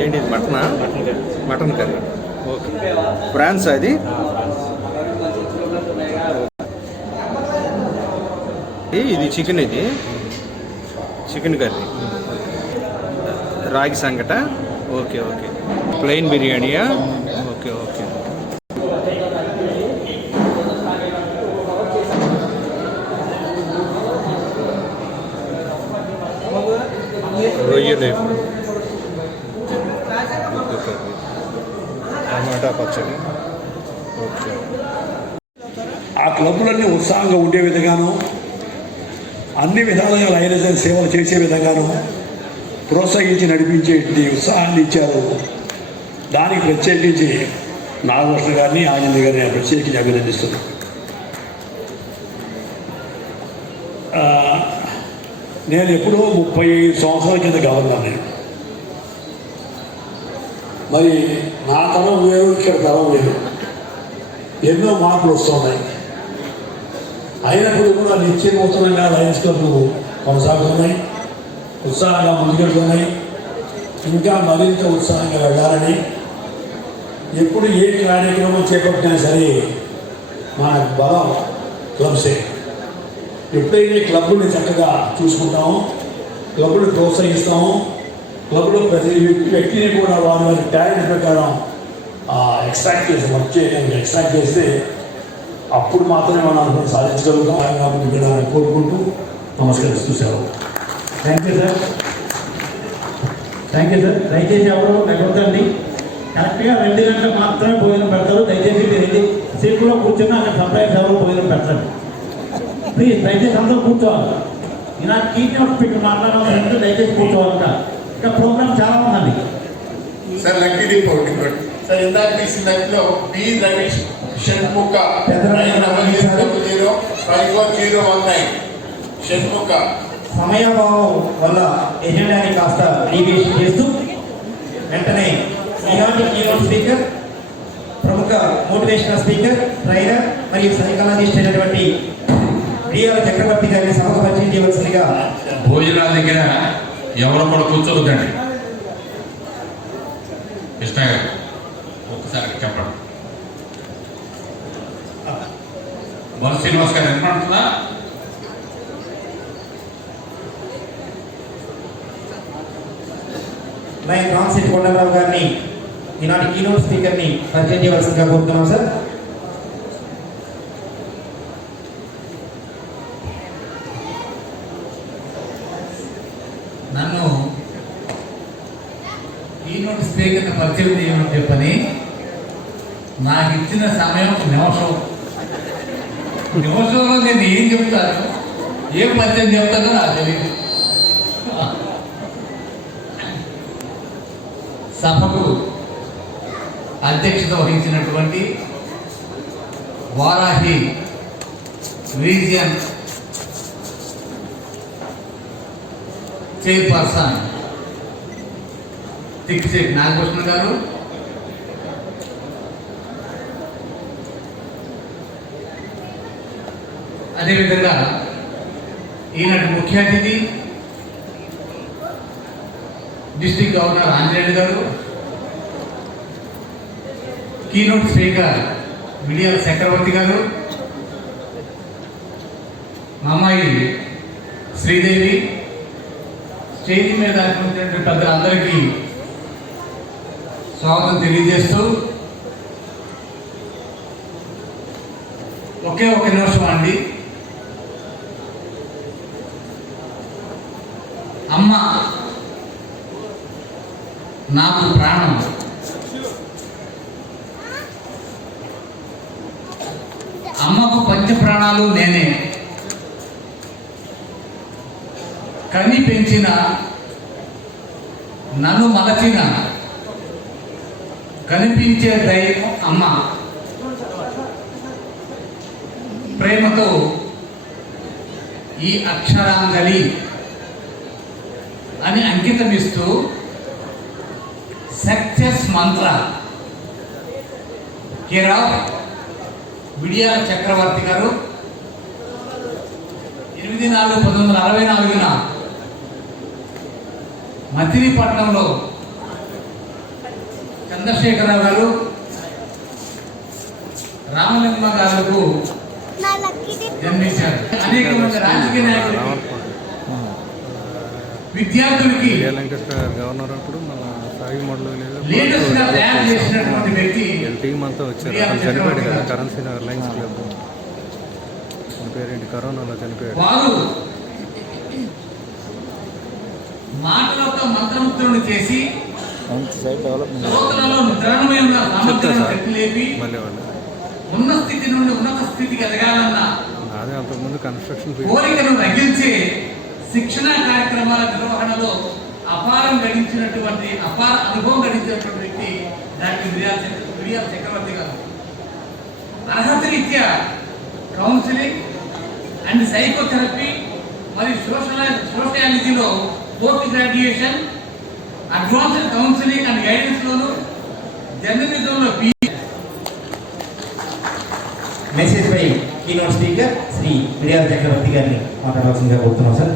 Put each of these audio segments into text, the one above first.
ఏంటి మటనా? Mutton curry. Okay, prawns అది. ఇది చికెన్, ఇది chicken curry. Ragi sangati. Okay okay. Plain బిర్యానీయా? Okay okay. రొయ్యలు, టమాటా పచ్చడి. ఓకే. ఆ క్లబ్బులన్నీ ఉత్సాహంగా ఉండే విధంగాను, అన్ని విధాలుగా లైనజన్ సేవలు చేసే విధంగాను ప్రోత్సహించి నడిపించే ఉత్సాహాన్ని ఇచ్చారు. దానికి ప్రత్యేకించి నాగభూషణ గారిని, ఆనంద్ గారిని ప్రత్యేకించి అభినందిస్తున్నాను. నేను ఎప్పుడో 35 సంవత్సరాల కింద గవర్నర్. నేను మరి నా తరం వేరు, ఇక్కడ తరం వేరు, ఎన్నో మార్పులు వస్తున్నాయి. అయినప్పుడు కూడా నిత్యనూతనంగా లయన్స్ క్లబ్లు కొనసాగుతున్నాయి, ఉత్సాహంగా ముందుకెళ్తున్నాయి. ఇంకా మరింత ఉత్సాహంగా వెళ్ళాలని, ఎప్పుడు ఏ కార్యక్రమం చేపట్టినా సరే మన బలం క్లబ్సే. ఎప్పుడైతే క్లబ్ని చక్కగా చూసుకుంటామో, క్లబ్ని ప్రోత్సహిస్తామో, క్లబ్లో ప్రతి వ్యక్తిని కూడా వారి వారి టాలెంట్ ప్రకారం ఎక్స్ట్రాక్ట్ చేసి వర్క్ చేయడానికి ఎక్స్ట్రాక్ట్ చేస్తే అప్పుడు మాత్రమే మనం అనుకుని సాధించగలుగుతాం. కాబట్టి కోరుకుంటూ నమస్కరిస్తూ సెలవు. Thank you sir. Thank you sir. దయచేసి ఎవరు నెగ్గొద్దండి. కరెక్ట్గా 2 గంటలకు మాత్రమే భోజనం పెడతారు. దయచేసి మీరు సీట్లో కూర్చొని అక్కడ సప్లైస్ ఎవరు భోజనం పెట్టండి ప్లీజ్. దయచేసి అందరూ కూర్చోవాలి. ఇలా కీనోట్ స్పీకర్ మాట్లాడాలంటే దయచేసి కూర్చోవాలంట. ఇంకా ప్రోగ్రామ్ చాలా ఉందండి సార్. Lucky report sir. ఇందాక తీసిన దాంట్లో డి రమేష్ షణ్ముఖ 9005419 షణ్ముఖ. సమయాభావం వల్ల ఎజెండాని కాస్త డీవియేషన్ చేస్తూ వెంటనే ఈనాటి కీనోట్ స్పీకర్, ప్రముఖ మోటివేషనల్ స్పీకర్, ట్రైనర్ మరియు సైకాలజిస్ట్ అయినటువంటి డిఆర్ చక్రవర్తి గారిని సభకు పరిచయం చేయవలసిందిగా. భోజనాల దగ్గర ఎవరు కూడా కూర్చోవద్దండి. కృష్ణ గారు ఒక్కసారి చెప్పండి. మన శ్రీనివాస్ గారు ఏమంటున్నా? లైన్ రామ్శెట్టి కొండలరావు గారిని ఈనాటి కీనోట్ స్పీకర్ని పరిచయం చేయవలసిందిగా కోరుతున్నాం సార్. నన్ను కీనోట్ స్పీకర్ని పరిచయం చేయమని చెప్పని నాకు ఇచ్చిన సమయం నిమిషంలో నేను ఏం చెప్తాను, ఏం పరిచయం చెప్తానో నాకు తెలియదు. సభకు అధ్యక్షత వహించినటువంటి వారాహి రీజియన్ చైర్పర్సన్ తిక్కిశెట్టి నాగభూషణ గారు, అదేవిధంగా ఈనాటి ముఖ్య అతిథి డిస్ట్రిక్ట్ గవర్నర్ ఆంజనేయులు గారు, కీనోట్ స్పీకర్ మిడియాల చక్రవర్తి గారు, మా అమ్మాయి శ్రీదేవి, స్టేజ్ మీద పెద్దలందరికీ స్వాగతం తెలియజేస్తూ, ఒకే ఒక నిమిషం అండి. అమ్మ నాకు ప్రాణం. అమ్మకు పంచ ప్రాణాలు నేనే. కని పెంచిన, నన్ను మలచిన కనిపించే దైవం అమ్మ. ప్రేమతో ఈ అక్షరాంగలి అని అంకితమిస్తూ సక్సెస్ మంత్ర కేరావ్ విడియాల చక్రవర్తి గారు 8/4/1964 మచిలీపట్నంలో చంద్రశేఖరరావు గారు రామలింగమ్మ గారు జన్మించారు. అనేక మంది రాజకీయ నాయకులు విద్యార్థులకి గవర్నర్ అప్పుడు మన సాయి మోడల్ లీడర్స్ గా తయారు చేసినటువంటి వ్యక్తి టీం అంతా వచ్చారు. అతను చనిపోయాడు కదా, కరెన్సీ నగర్ లైన్స్ క్లబ్ పేరేంటి, కరోనాలో చనిపోయాడు. వారు మాటలతో మంత్రముగ్ధులను చేసి శ్రోతలలో నిద్రాణమైన సామర్థ్యాన్ని ప్రతిలేపి ఉన్న స్థితి నుండి ఉన్నత స్థితికి ఎదగాలన్న అదే అంతకుముందు కన్స్ట్రక్షన్ కోరికను రగిల్చే శిక్షణా కార్యక్రమాల నిర్వహణలో అపార అనుభవం గడించినటువంటి వ్యక్తి డాక్టర్ విడియాల చక్రవర్తి గారు. అర్హత రీత్యా కౌన్సిలింగ్ అండ్ సైకోథెరపీ మరియు సోషియాలజీలో post graduation, advanced counselling and guidance లోను, జర్నలిజంలో మెసేజ్ పై కీనోట్ స్పీకర్ శ్రీ విడియాల చక్రవర్తి గారిని మాట్లాడాల్సిందిగా కోరుతున్నాం సార్.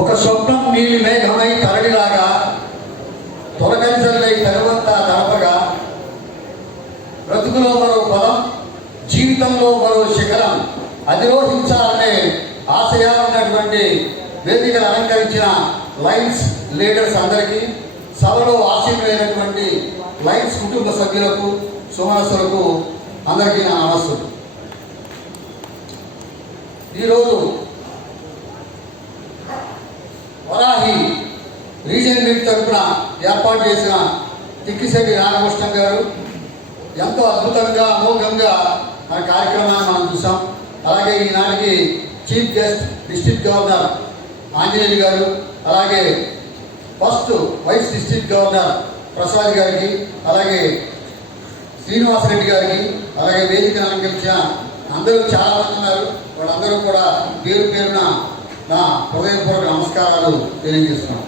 ఒక స్వప్నం నీలి మేఘమై తరలిలాగా తొలగంజల్లై తెరవంతా తడపగా బ్రతుకులో మరో పదం, జీవితంలో మరో శిఖరం అధిరోహించాలనే ఆశయాలున్నటువంటి వేదికను అలంకరించిన లయన్స్ లీడర్స్ అందరికీ, సభలో ఆశీనులైనటువంటి లయన్స్ కుటుంబ సభ్యులకు, సుమనస్సులకు అందరికీ నా నమస్సులు. ఈరోజు వరాహి రీజన్ మీట్ తరఫున ఏర్పాటు చేసిన తిక్కిశెట్టి నాగకృష్ణ గారు ఎంతో అద్భుతంగా, అమోఘంగా మన కార్యక్రమాన్ని మనం చూసాం. అలాగే ఈనాటికి chief guest district governor Anjaneyulu గారు, అలాగే first vice district governor Prasad గారికి, అలాగే శ్రీనివాసరెడ్డి గారికి, అలాగే వేదికను అలంకరించిన అందరూ చాలామంది ఉన్నారు. వాళ్ళందరూ కూడా పేరు పేరున నా హృదయపూర్వక నమస్కారాలు తెలియజేస్తున్నాను.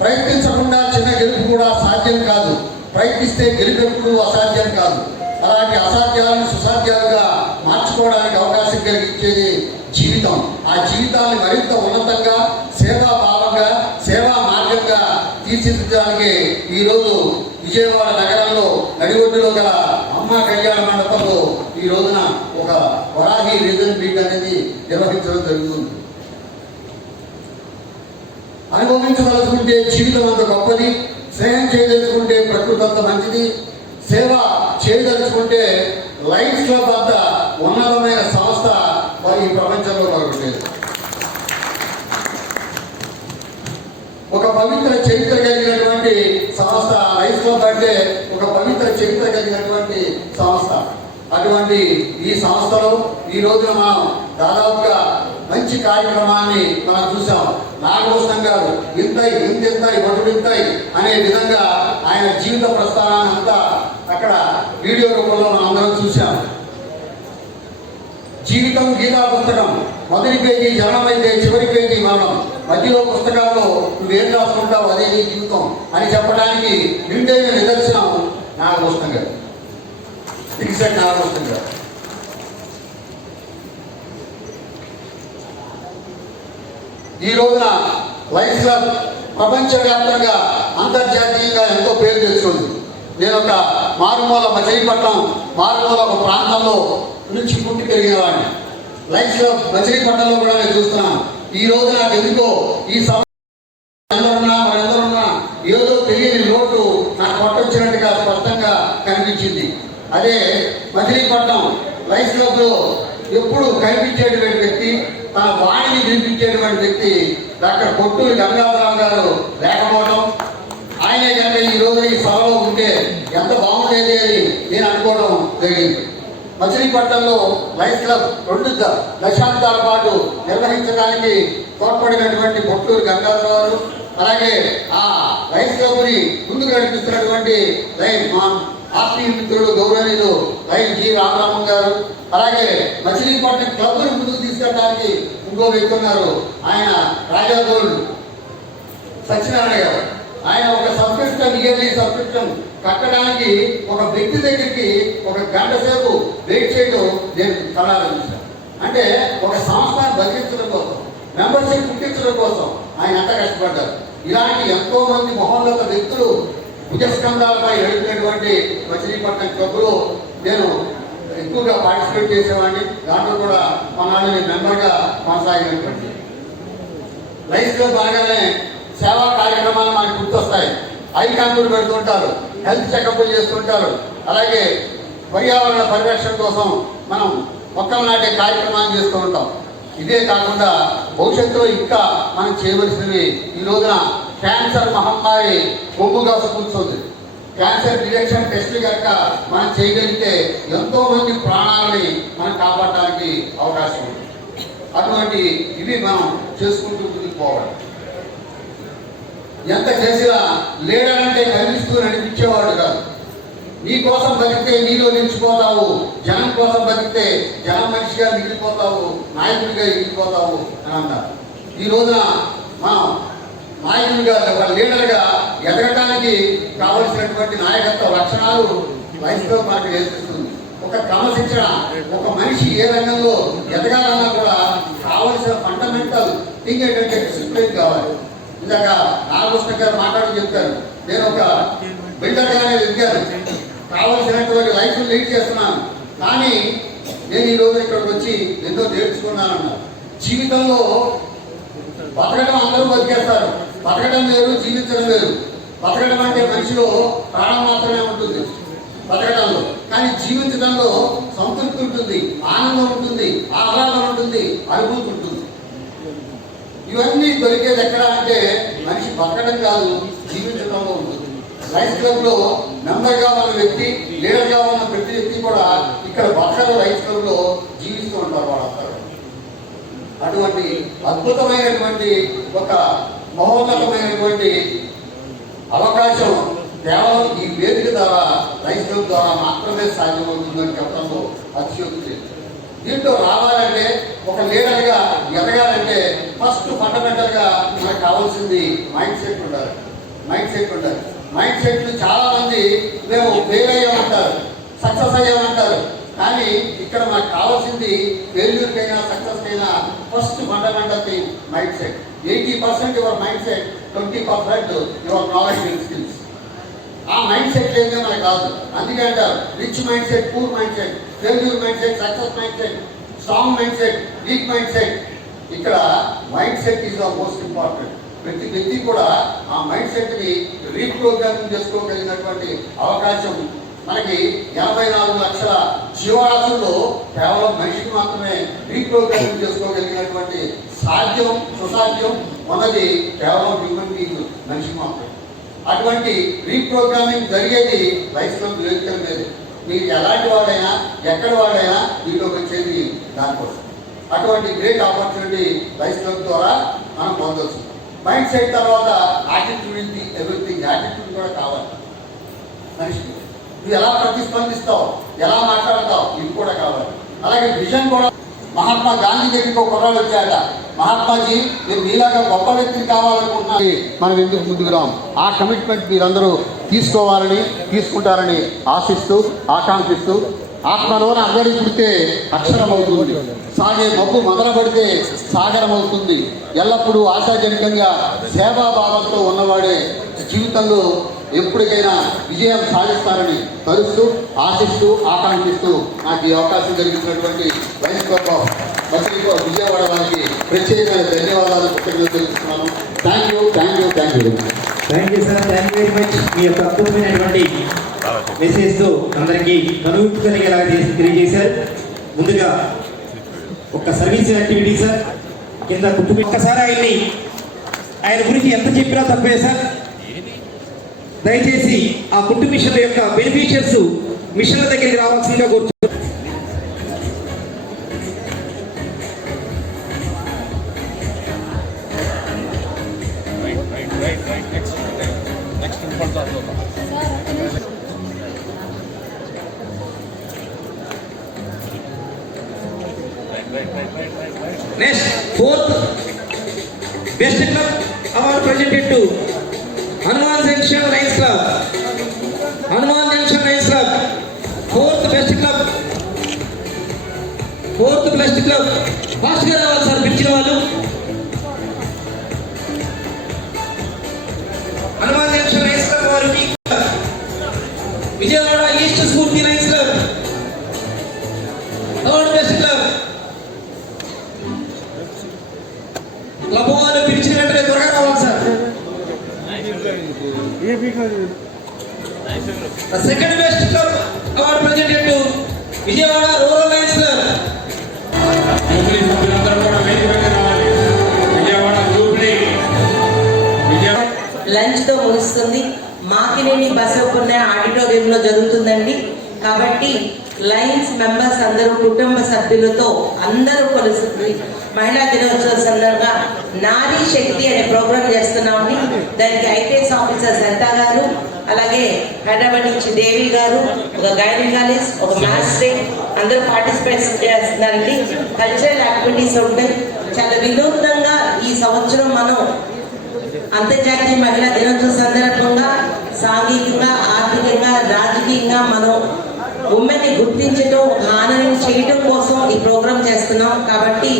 ప్రయత్నించకుండా చిన్న గెలుపు కూడా సాధ్యం కాదు, ప్రయత్నిస్తే గెలుపెప్పుడు అసాధ్యం కాదు. అలాంటి అసాధ్యాలను సుసాధ్యాలుగా మార్చుకోవడానికి అవకాశం కలిగించేది జీవితం. ఆ జీవితాన్ని మరింత ఉన్నతంగా, సేవాభావంగా, సేవా మార్గంగా తీర్చిదిద్దడానికి ఈరోజు విజయవాడ నగరంలో నడిఒడ్డులో గల అమ్మ కళ్యాణ మండపంలో ఈ రోజున ఒక వరాహి రీజన్ మీట్ అనేది నిర్వహించడం జరుగుతుంది. అనుభవించదలుచుకుంటే జీవితం అంత గొప్పది, స్నేహం చేయదలుచుకుంటే ప్రకృతి అంత మంచిది, సేవ చేయదలుచుకుంటే లయన్స్ క్లబ్ అంత ఉన్నతమైన సంస్థ మరి ఈ ప్రపంచంలో మరొకటి. ఒక పవిత్ర చరిత్ర కలిగినటువంటి సంస్థ లయన్స్ క్లబ్ అంటే ఒక పవిత్ర చరిత్ర కలిగినటువంటి సంస్థ. అటువంటి ఈ సంస్థలో ఈ రోజున మనం దాదాపుగా మంచి కార్యక్రమాన్ని మనం చూసాం. నాగభూషణం గారు ఇంతింతాయి వటుడింతాయి అనే విధంగా ఆయన జీవిత ప్రస్థానాన్ని అంతా అక్కడ వీడియో రూపంలో మనం అందరం చూసాం. జీవితం గీతా పుస్తకం, మొదటి పేజీ జననమైతే చివరి పేజీ మరణం, మధ్యలో పుస్తకాల్లో నువ్వేం రాసుకుంటావు అదే నీ జీవితం అని చెప్పడానికి నిండైన నిదర్శనం నాగభూషణం గారు, తిక్కిశెట్టి నాగభూషణం గారు. ఈ రోజున లయన్స్ క్లబ్ ప్రపంచవ్యాప్తంగా, అంతర్జాతీయంగా ఎంతో పేరు తెచ్చుకుంది. నేను ఒక మారుమూల మచిలీపట్నం మారుమూల ఒక ప్రాంతంలో నుంచి పుట్టి పెరిగిన వాడిని. లయన్స్ క్లబ్ మచిలీపట్నంలో కూడా నేను చూస్తున్నాను. ఈ రోజు నాకు ఎందుకో ఈ మరెందరున్నా ఏదో తెలియని లోటు నాకు పట్టొచ్చినట్టుగా స్పష్టంగా కనిపించింది. అదే మచిలీపట్నం లయన్స్ క్లబ్లో ఎప్పుడు కనిపించేటువంటి వ్యక్తి, తన వాణిని వినిపించేటువంటి వ్యక్తి డాక్టర్ కొట్టూరి గంగాధరరావు గారు లేకపోవడం, ఆయనే కనుక ఈ రోజు ఈ సభలో ఉంటే ఎంత బాగుండేది అని నేను అనుకోవడం జరిగింది. మచిలీపట్నంలో లయన్స్ క్లబ్ 2 దశాబ్దాల పాటు నిర్వహించడానికి తోడ్పడినటువంటి కొట్టూరి గంగాధరరావు గారు, అలాగే ఆ లయన్స్ క్లబ్ని ముందుకు నడిపిస్తున్నటువంటి ఆత్మీయ మిత్రులు గౌరవనీయులు లైన్ జి రామరామన్ గారు, అలాగే మచిలీపట్నం క్లబ్ను ముందుకు తీసుకెళ్ళడానికి ఇంకో వ్యక్తి ఉన్నారు, ఆయన రాజా గోల్డ్ సత్యనారాయణ గారు. ఆయన ఒక సబ్స్క్రిప్షన్ ఇయర్లీ సబ్స్క్రిప్షన్ కట్టడానికి ఒక వ్యక్తి దగ్గరికి 1 గంట సేపు వెయిట్ చేయడం నేను కళాలను చూశాను. అంటే ఒక సంస్థను బతికించడం కోసం, మెంబర్షిప్ పుట్టించడం కోసం ఆయన ఎంత కష్టపడ్డారు. ఇలాంటి ఎంతో మంది మహోన్నత వ్యక్తులు భుజస్కంధాలపై నడిపినటువంటి మచిలీపట్నం క్లబ్లో నేను ఎక్కువగా పార్టిసిపేట్ చేసేవాడిని. దాంట్లో కూడా కొన్నాళ్ళు నేను మెంబర్గా కొనసాగినటువంటి లైఫ్ క్లబ్ బాగానే సేవా కార్యక్రమాలు మనకు గుర్తొస్తాయి. ఐ క్యాంపులు పెడుతుంటారు, హెల్త్ చెకప్లు చేస్తుంటారు, అలాగే పర్యావరణ పరిరక్షణ కోసం మనం మొక్కలు నాటే కార్యక్రమాలు చేస్తూ ఉంటాం. ఇదే కాకుండా భవిష్యత్తులో ఇంకా మనం చేయవలసినవి ఈ రోజున క్యాన్సర్ మహమ్మారి కొమ్ముగా కూర్చోంది. క్యాన్సర్ డిటెక్షన్ టెస్టులు కనుక మనం చేయగలిగితే ఎంతో మంది ప్రాణాలని మనం కాపాడడానికి అవకాశం ఉంది. అటువంటి ఇవి మనం చేసుకుంటూ ముందుకు పోవాలి. ఎంత చేసినా లీడర్ అంటే కనిపిస్తూ నడిపించేవాడు కాదు. నీ కోసం బతికితే నీలో నిలిచిపోతావు, జనం కోసం బతికితే జనం మనిషిగా మిగిలిపోతావు, నాయకుడిగా మిగిలిపోతావు అని అన్నారు. ఈ రోజున మనం నాయకుడిగా ఒక లీడర్గా ఎదగటానికి కావలసినటువంటి నాయకత్వ లక్షణాలు వయసులో మనకు నేర్పిస్తుంది. ఒక క్రమశిక్షణ, ఒక మనిషి ఏ రంగంలో ఎదగాలన్నా కూడా కావలసిన ఫండమెంటల్ థింగ్ ఏంటంటే డిసిప్లిన్ కావాలి. ఇందాక నాగకృష్ణ గారు మాట్లాడి చెప్పారు, నేను ఒక బిల్డర్గానే ఎదిగాను, కావలసినటువంటి లైఫ్ లీడ్ చేస్తున్నాను, కానీ నేను ఈ రోజు ఇక్కడికి వచ్చి ఎన్నో నేర్చుకున్నానన్నారు. జీవితంలో బతకడం అందరూ బతికేస్తారు, బతకడం వేరు, జీవించడం వేరు. బతకడం అంటే మనిషిలో ప్రాణం మాత్రమే ఉంటుంది బతకడంలో, కానీ జీవించడంలో సంతృప్తి ఉంటుంది, ఆనందం ఉంటుంది, ఆహ్లాదం ఉంటుంది, అనుభూతి ఉంటుంది. ఇవన్నీ దొరికేది ఎక్కడ అంటే మనిషి బతకడం కాదు, జీవించడంలో ఉంటుంది. లైఫ్ క్లబ్లో మెంబర్గా ఉన్న వ్యక్తి, లీడర్గా ఉన్న ప్రతి వ్యక్తి కూడా ఇక్కడ బతకలు లైఫ్ క్లబ్లో జీవిస్తూ ఉంటారు వాళ్ళందరూ. అటువంటి అద్భుతమైనటువంటి ఒక మహోన్నతమైనటువంటి అవకాశం కేవలం ఈ వేదిక ద్వారా లైఫ్ క్లబ్ ద్వారా మాత్రమే సాధ్యమవుతుందని చెప్పడంలో అతిశయోక్తి లేదు. దీంట్లో రావాలంటే, ఒక లీడర్గా ఎదగాలంటే ఫస్ట్ ఫండమెంటల్గా మనకు కావాల్సింది మైండ్ సెట్ ఉండాలి. మైండ్ సెట్లు చాలా మంది మేము ఫెయిల్ అయ్యామంటారు, సక్సెస్ అయ్యామంటారు, కానీ ఇక్కడ మనకు కావాల్సింది ఫెయిల్యూర్కైనా సక్సెస్కైనా first fundamental thing mind set. 80% your mind set, 20% your knowledge and skills. ఆ మైండ్ సెట్ లేదే మనకు కాదు. అందుకే అంటారు rich mind set, poor mind set, failure mind set, success mind set, strong mind set, weak mind set. ఇక్కడ mind set is the most important. ప్రతి వ్యక్తి కూడా ఆ మైండ్ సెట్ని రీప్రోగ్రామింగ్ చేసుకోగలిగినటువంటి అవకాశం మనకి 84 లక్షల జీవరాశుల్లో కేవలం మనిషికి మాత్రమే రీప్రోగ్రామింగ్ చేసుకోగలిగినటువంటి సుసాధ్యం ఉన్నది కేవలం హ్యూమన్ బీయింగ్, మనిషికి మాత్రమే. అటువంటి రీప్రోగ్రామింగ్ జరిగేది లైఫ్ క్లబ్ వేదికల మీద. మీరు ఎలాంటి వాడైనా, ఎక్కడ వాడైనా దీంట్లోకి వచ్చేది దానికోసం. అటువంటి గ్రేట్ ఆపర్చునిటీ లైఫ్ క్లబ్ ద్వారా మనం పొందవచ్చు. మైండ్ సెట్ తర్వాత attitude is the everything. Attitude కూడా కావాలి మనిషికి. నువ్వు ఎలా ప్రతిస్పందిస్తావు, ఎలా మాట్లాడతావు, ఇది కూడా కావాలి. అలాగే విజన్ కూడా. మహాత్మా గాంధీ దగ్గరికి ఒక కుర్రాడు వచ్చాట, మహాత్మాజీ మీరు మీలాగా గొప్ప వ్యక్తిని కావాలనుకుంటున్నారు, మనం ఎందుకు ముందుకు రాం? ఆ కమిట్మెంట్ మీరందరూ తీసుకుంటారని ఆశిస్తూ, ఆకాంక్షిస్తూ, ఆత్మలోన అందరి పుడితే అక్షరం అవుతుంది, సాగే మబ్బు మొదలుపడితే సాగరం అవుతుంది. ఎల్లప్పుడూ ఆశాజనకంగా సేవాభావంతో ఉన్నవాడే జీవితంలో ఎప్పటికైనా విజయం సాధిస్తారని తలుస్తూ, ఆశిస్తూ, ఆకాంక్షిస్తూ నాకు ఈ అవకాశం కలిగించినటువంటి Lions Club of Machilipatnam Vijayawada వారికి ప్రత్యేకమైన ధన్యవాదాలు తెలుస్తున్నాను. Thank you sir, thank you very much. మీ యొక్క అద్భుతమైనటువంటి మెసేజ్తో అందరికీ కనువిప్పు కలిగేలా తెలియజేశారు. ముందుగా ఒక సర్వీస్ యాక్టివిటీ సార్, కింద ఒక్కసారి ఆయన గురించి ఎంత చెప్పినా తప్పే సార్. దయచేసి ఆ కుట్టు మిషన్ల యొక్క బెనిఫిషియర్స్ మిషన్ల దగ్గరికి రావాల్సిందిగా కోరుతున్నాను. Fourth Best Club Award presented to Hanuman Junction Lions Club. Hanuman Junction Lions Club. Fourth Best Club. Fast గా రావాలి సార్ పిలిచిన వాళ్ళు. హనుమాన్ జంక్షన్ లయన్స్ క్లబ్ వారికి విజయవాడ ఈస్ట్ స్ఫూర్తి Lions club. Third best club. Club వాళ్ళు పిలిచిన వెంటనే త్వరగా రావాలి sir. Second best club award presented to Vijayawada rural Lions club. Jubilee సభ్యులందరూ కూడా వేదిక మీద రావాలి. విజయవాడ జూబ్లీ లంచ్ తో ముగుస్తుంది. మాకినేని బసవపున్న ఆడిటోరియంలో జరుగుతుందండి. కాబట్టి లయన్స్ మెంబర్స్ అందరూ కుటుంబ సభ్యులతో అందరూ కలిసి మహిళా దినోత్సవం సందర్భంగా నారీ శక్తి అనే ప్రోగ్రాం చేస్తున్నామండి. దానికి ఐపీఎస్ ఆఫీసర్ సరితా గారు, అలాగే హైదరాబాద్ నుంచి దేవి గారు, ఒక గైనకాలజిస్ట్, ఒక మ్యాథ్స్ అందరూ పార్టిసిపేట్ చేస్తున్నారండి. కల్చరల్ యాక్టివిటీస్ ఉంటాయి. చాలా వినూత్నంగా ఈ సంవత్సరం మనం అంతర్జాతీయ మహిళా దినోత్సవం సందర్భంగా సాంఘికంగా, ఆర్థికంగా, రాజకీయంగా మనం ఉమెన్ని గుర్తించడం, ఆనందం చేయడం కోసం ఈ ప్రోగ్రాం చేస్తున్నాం. కాబట్టి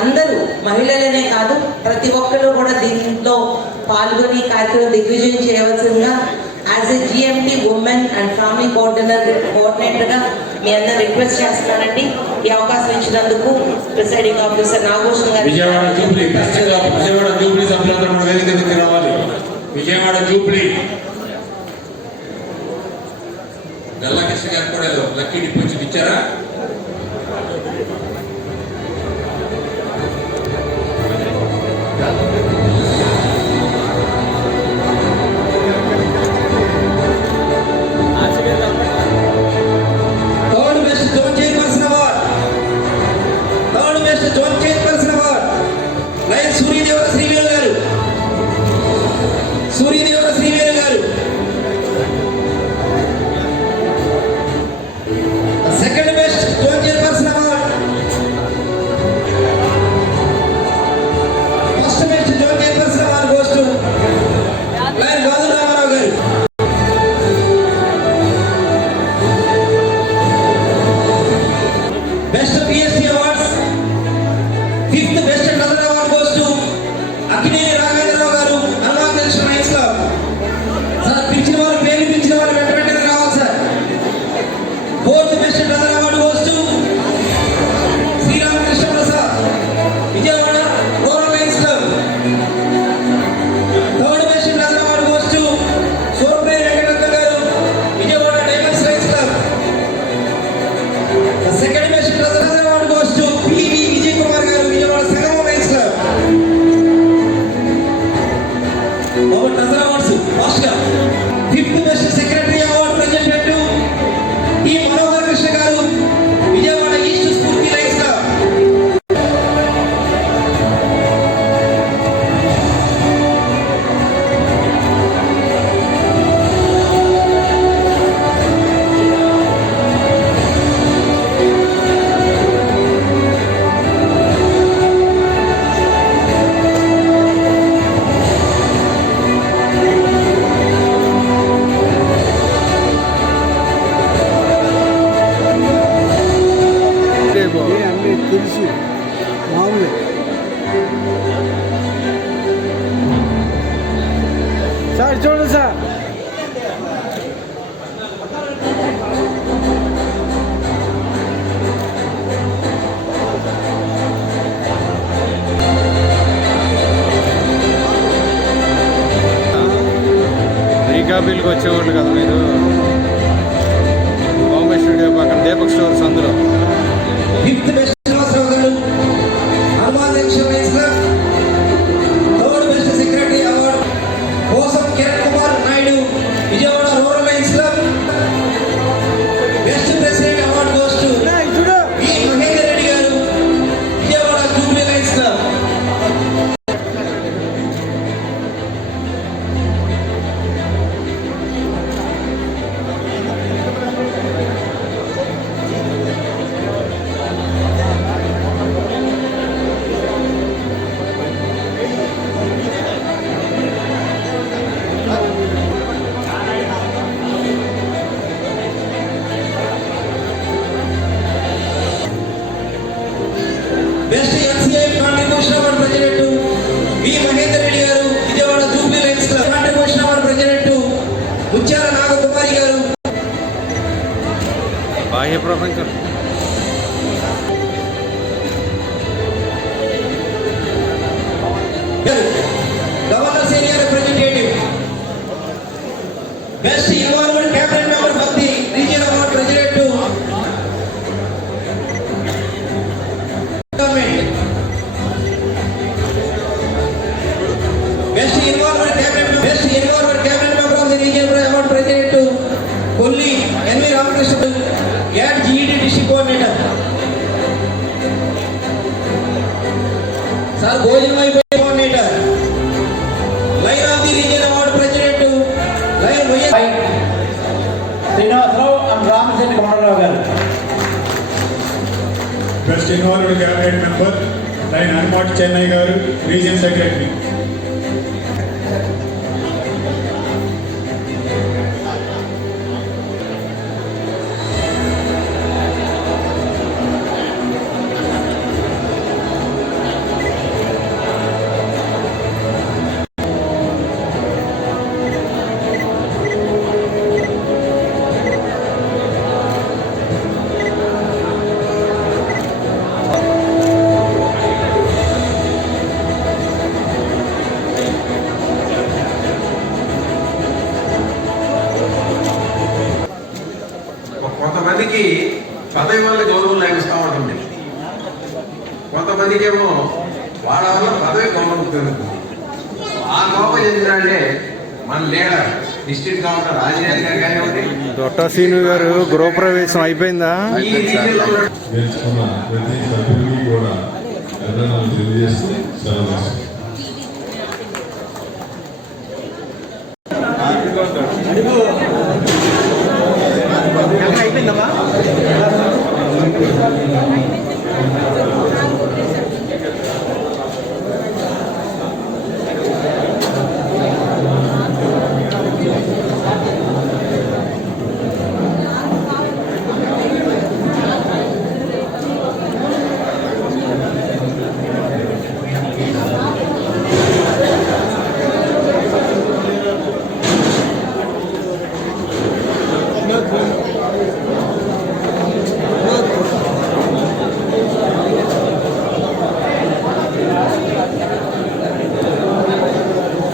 అందరూ మహిళలనే కాదు ప్రతి ఒక్కరు కూడా దీంట్లో పాల్గొని కార్యక్రమం దిగ్విజయం చేయవలసిందిగా as a GMT women and family కోఆర్డినేటర్గా మీ అందరూ రిక్వెస్ట్ చేస్తున్నానండి. ఈ అవకాశం ఇచ్చినందుకు ప్రిసైడింగ్ ఆఫీసర్ నాగభూషణ్ గారు. విజయవాడ జూబ్లీ సభ్యులందరూ కూడా వేదిక మీదకి రావాలి. విజయవాడ జూబ్లీ గల్లాకృష్ణ గారు కూడా లక్కీ డిపాజిట్ ఇచ్చారా? శ్రీకాకుళంకి వచ్చేవాళ్ళు కదా మీరు. బాంబే స్టూడియో పక్కన దీపక్ స్టోర్స్ అందులో. ప్రపంచం. Governor Senior Representative, Best Environment Cabinet Member of the Region Award presented to Government. Best Environment Cabinet Member of the Region Award presented to Kolli N.V. Ramakrishna, GAT GED District Coordinator. Sir, Bojimai Coordinator. Line of the Region Award presented to Line YS. Srinivasarao and Ramasetti Kondarao గారు. Best environment cabinet member Lion Hanumat Chennai గారు, region secretary. కొంతమందికి పదవి వల్ల గౌరవం లభిస్తూ ఉంటుంది, కొంతమందికి ఏమో వాళ్ళ వల్ల పదవి గౌరవం పెరుగుతుంది. ఆ గౌరవం చెందినంటే మన లీడర్ డిస్ట్రిక్ట్ గవర్నర్ రాజధాని గారు కానివ్వండి, దొట్టా సీను గారు గృహప్రవేశం అయిపోయిందా? ఈ రీజియన్లో నేర్చుకున్న ప్రతి సభ్యుడికి కూడా అభినందనలు తెలియజేస్తూ సెలవు. అయిపోయిందమ్మా.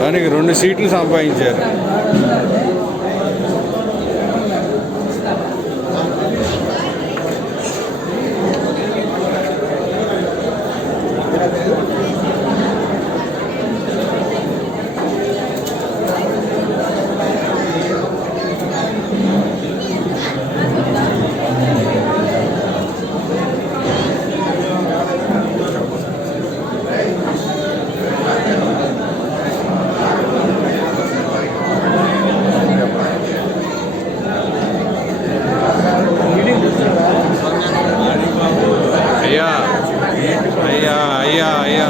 దానికి 2 సీట్లు సంపాదించారు.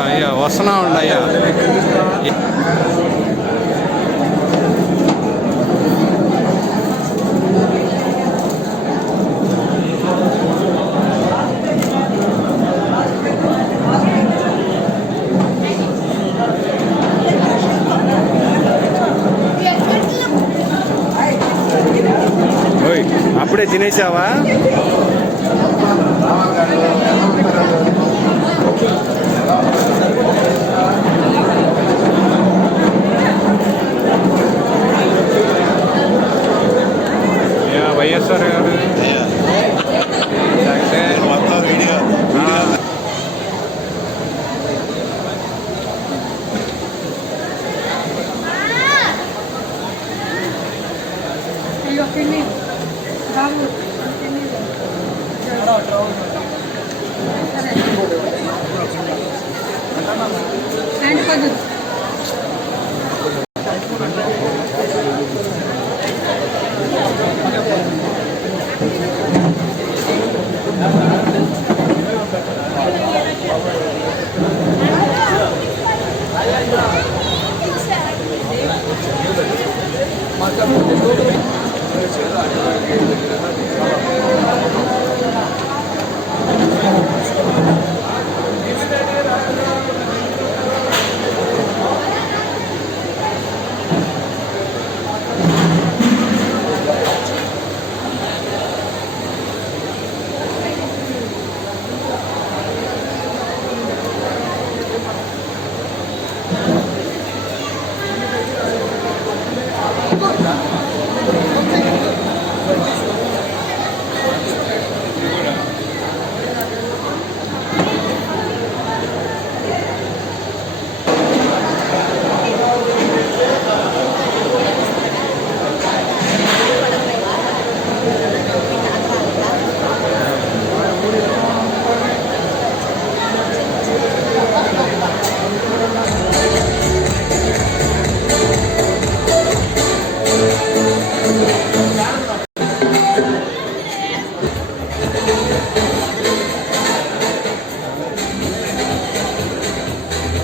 అయ్యా వస్తున్నా ఉండి అయ్యా. ఓయ్ అప్పుడే తినేసావా? వైఎస్ఆర్ గారు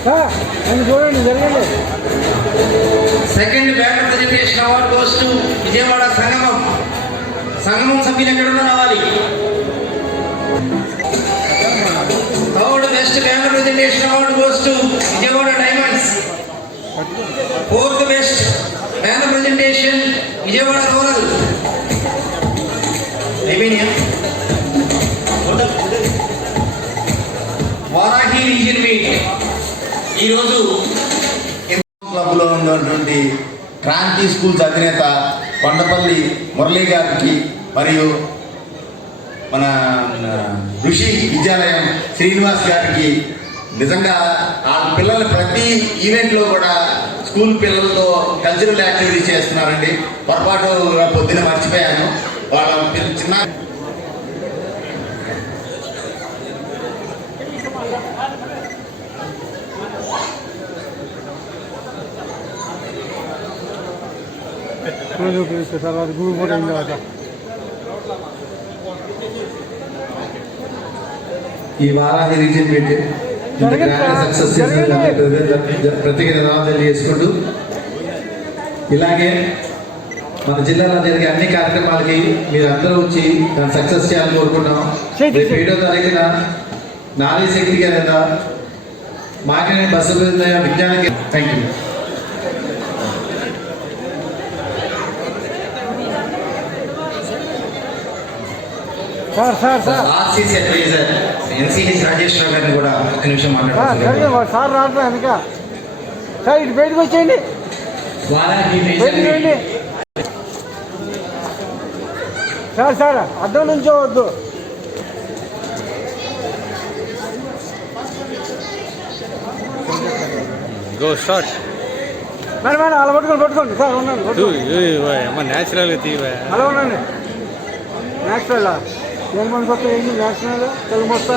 చూడండి జరగండి. Second banner presentation award goes to Vijayawada సంగమం. సంగమం సభ్యులు ఎక్కడున్నా రావాలి. Third best banner presentation award goes to Vijayawada diamonds. Fourth best banner presentation Vijayawada rural. Varahi region meet ఈరోజు క్లబ్లో ఉన్నటువంటి క్రాంతి స్కూల్స్ అధినేత కొండపల్లి మురళీ గారికి మరియు మన ఋషి విద్యాలయం శ్రీనివాస్ గారికి నిజంగా ఆ పిల్లలు ప్రతి ఈవెంట్లో కూడా స్కూల్ పిల్లలతో కల్చరల్ యాక్టివిటీస్ చేస్తున్నారండి. పొరపాటు పొద్దున మర్చిపోయాను. వాళ్ళ చిన్న ఈ వారాహి రీజియన్ మీట్ సక్సెస్ చేసిన ప్రత్యేక ధన్యవాదాలు తెలియజేసుకుంటూ ఇలాగే మన జిల్లాలో జరిగే అన్ని కార్యక్రమాలకి మీరు అందరూ వచ్చి దాన్ని సక్సెస్ చేయాలని కోరుకుంటాం. రేపు 7వ తారీఖున నారీ శక్తి గారు మాకినే బస్సు విజ్ఞాన. Thank you. RCC adviser NCH Rajeshwara గారిని కూడా ఒక నిమిషం మాట్లాడుతున్నారు. సార్ రావట్లేదు వెనక. సార్ ఇటు బయటకు వచ్చేయండి. సార్ అడ్డం నుంచోవద్దు. Go start. మేడం అలా పట్టుకోండి సార్. ఉండండి న్యాచురల్గా తీవా. అలా ఉండండి. నేషనల్ ఏం మనకు ఏంటి నేషనల్ తెలుగు మొత్తం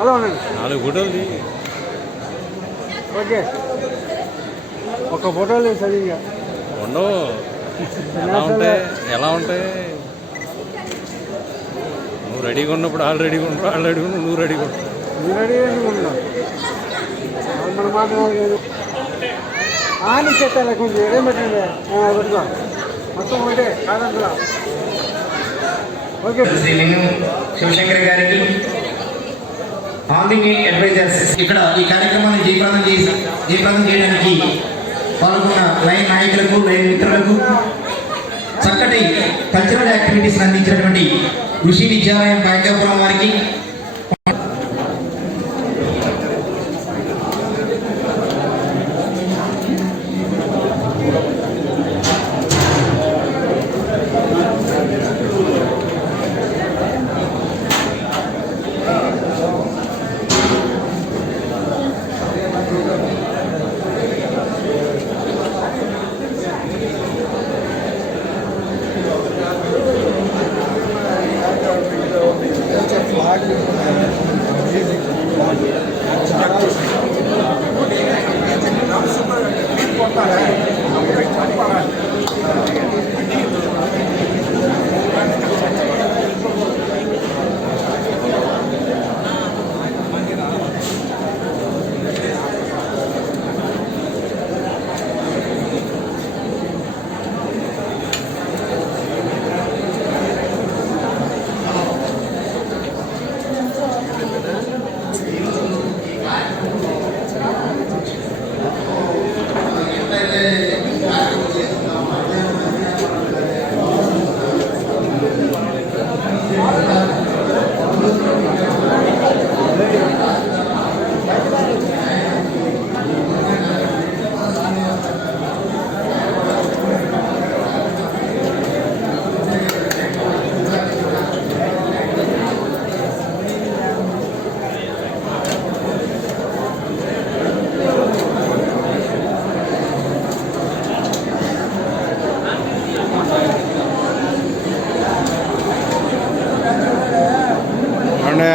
అలా ఉండండి. 4 ఫోటోలు ఓకే. ఒక ఫోటోలు సరిగ్గా ఉండవు. ఎలా ఉంటాయి? నువ్వు రెడీగా ఉన్నప్పుడు వాళ్ళు రెడీగా ఉంటారు, వాళ్ళు రెడీగా ఉన్నావు, నువ్వు రెడీగా ఉంటావు. నువ్వు రెడీగా ఉన్నావు. మన మాట్లాడలేదు అని చెప్తాను. కొంచెం ఏదేం పెట్టండి పెట్టుకో. మొత్తం ఒకటే కాదంటున్నా. ఓకే. శివశంకర్ గారికి ఆంధ్రీ అడ్వైజర్స్ ఇక్కడ ఈ కార్యక్రమాన్ని జయప్రదం చేయడానికి పాల్గొన్న లైన్ నాయకులకు, లైన్ మిత్రులకు, చక్కటి కల్చరల్ యాక్టివిటీస్ అందించినటువంటి ఋషి విద్యాలయం బ్యాంకాపురం వారికి,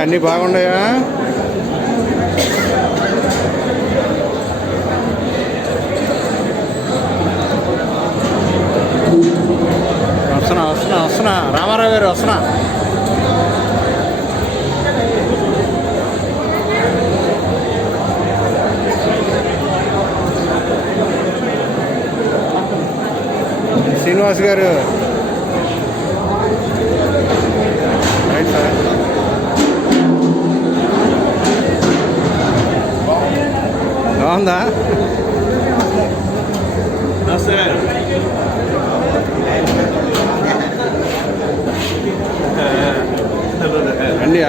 అన్నీ బాగున్నాయా? వస్తున్నా రామారావు గారు వస్తున్నా. శ్రీనివాస్ గారు రైట్ సార్. బాగుందా సార్? రండి.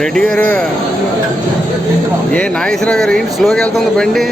రెడ్డి గారు, ఏ నాగేశ్వరరావు గారు ఏంటి స్లోగా వెళ్తుంది బండి?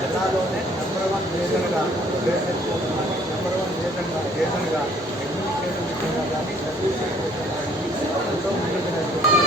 జిల్లాలోనే నెంబర్ 1 రీజన్గా నెంబర్ 1 రీజన్గా అడ్మినిస్ట్రేటివ్ విషయంగా కానీ సర్వీస్ ఎంతో ముందుకు నడుస్తుంది.